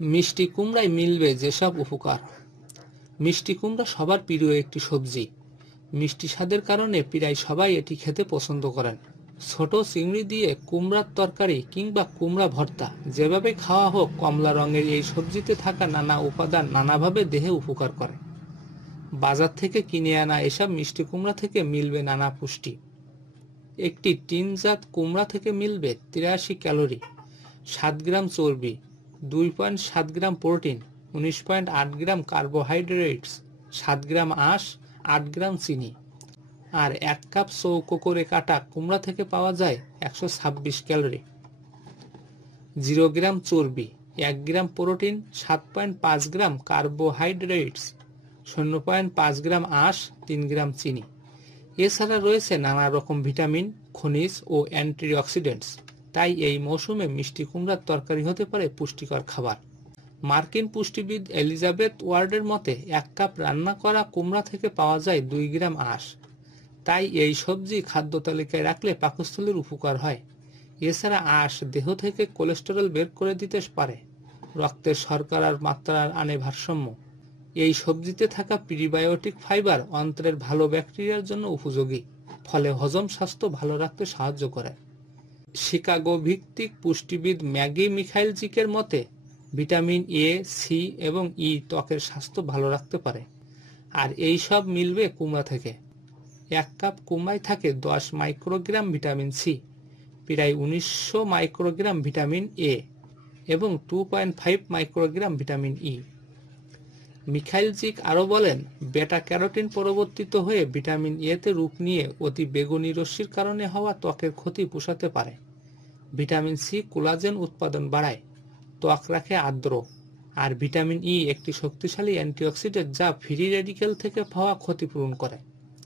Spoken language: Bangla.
মিষ্টি কুমড়ায় মিলবে যেসব উপকার। মিষ্টি কুমড়া সবার প্রিয় একটি সবজি। মিষ্টি স্বাদের কারণে প্রায় সবাই এটি খেতে পছন্দ করেন। ছোট চিংড়ি দিয়ে কুমড়ার তরকারি কিংবা কুমড়া ভর্তা যেভাবে খাওয়া হোক, কমলা রঙের এই সবজিতে থাকা নানা উপাদান নানাভাবে দেহে উপকার করে। বাজার থেকে কিনে আনা এসব মিষ্টি কুমড়া থেকে মিলবে নানা পুষ্টি। একটি টিনজাত কুমড়া থেকে মিলবে 83 ক্যালোরি, 7 গ্রাম চর্বি, 2.7 গ্রাম প্রোটিন, 19.8 গ্রাম কার্বোহাইড্রেটস, 7 গ্রাম আঁশ, 8 গ্রাম চিনি। আর 1 কাপ চৌকো করে কাটা কুমড়া থেকে পাওয়া যায় 126 ক্যালোরি, 0 গ্রাম চর্বি, 1 গ্রাম প্রোটিন, 7.5 গ্রাম কার্বোহাইড্রেটস, 0.5 গ্রাম আঁশ, 3 গ্রাম চিনি। এছাড়া রয়েছে নানা রকম ভিটামিন, খনিজ ও অ্যান্টিঅক্সিডেন্টস। তাই এই মৌসুমে মিষ্টি কুমড়ার তরকারি হতে পারে পুষ্টিকর খাবার। মার্কিন পুষ্টিবিদ এলিজাবেথ ওয়ার্ডের মতে 1 কাপ রান্না করা কুমড়া থেকে পাওয়া যায় 2 গ্রাম আঁশ। তাই এই সবজি খাদ্য তালিকায় রাখলে পাকস্থলীর উপকার হয়। এছাড়া আঁশ দেহ থেকে কোলেস্টেরল বের করে দিতে পারে, রক্তের শর্করার মাত্রার আনে ভারসাম্য। এই সবজিতে থাকা প্রিবায়োটিক ফাইবার অন্ত্রের ভালো ব্যাকটেরিয়ার জন্য উপযোগী, ফলে হজম স্বাস্থ্য ভালো রাখতে সাহায্য করে। শিকাগো ভিত্তিক পুষ্টিবিদ ম্যাগি মিখাইলজিকের মতে ভিটামিন এ, সি এবং ই ত্বকের স্বাস্থ্য ভালো রাখতে পারে। আর এই সব মিলবে কুমড়া থেকে। 1 কাপ কুমড়ায় থাকে 10 মাইক্রোগ্রাম ভিটামিন সি, প্রায় 1900 মাইক্রোগ্রাম ভিটামিন এ এবং 2.5 মাইক্রোগ্রাম ভিটামিন ই। মিখাইলজিক আরও বলেন, বেটা ক্যারোটিন পরিবর্তিত হয়ে ভিটামিন এতে রূপ নিয়ে অতি বেগুনি রশ্মির কারণে হওয়া ত্বকের ক্ষতি পোষাতে পারে। ভিটামিন সি কোলাজেন উৎপাদন বাড়ায়, ত্বক রাখে আর্দ্র। আর ভিটামিন ই একটি শক্তিশালী অ্যান্টিঅক্সিডেন্ট যা ফ্রি রেডিক্যাল থেকে হওয়া ক্ষতি পূরণ করে।